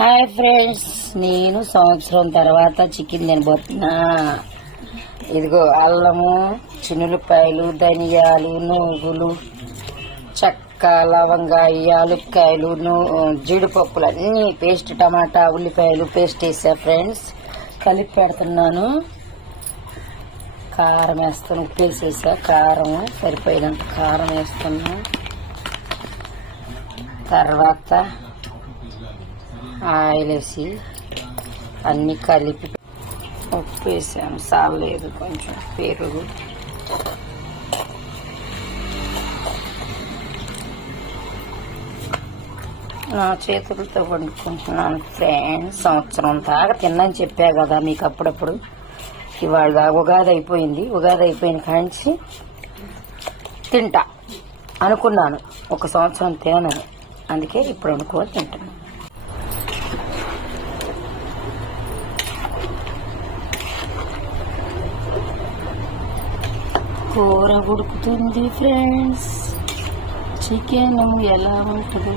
Hi friends, నేను సంవత్సరం తర్వాత చికెన్ తినబోతున్నా. ఇదిగో అల్లము, చిన్నులపాయలు, ధనియాలు, నువ్వులు, చెక్క, లవంగా, యాలుక్కాయలు, జీడిపప్పులు అన్నీ పేస్ట్, టమాటా, ఉల్లిపాయలు పేస్ట్ వేసా ఫ్రెండ్స్. కలిపి పెడుతున్నాను. కారం వేస్తాను, ఉప్పు వేసేసా. కారం సరిపోయినంత కారం వేస్తున్నా. తర్వాత ఆయిల్ వేసి అన్నీ కలిపి ఉప్పు వేసాము, సాలేదు, కొంచెం పెరుగు, నా చేతులతో వండుకుంటున్నాను ఫ్రెండ్స్. సంవత్సరం దాకా తిన్నాను చెప్పా కదా మీకు అప్పుడప్పుడు. ఇవాళ ఉగాది అయిపోయింది. ఉగాది అయిపోయిన కాంచి తింటా అనుకున్నాను, ఒక సంవత్సరం తినను, అందుకే ఇప్పుడు అనుకోని తింటాను. కూర ఉడుకుతుంది ఫ్రెండ్స్. చికెన్ ఎలా ఉంటుంది?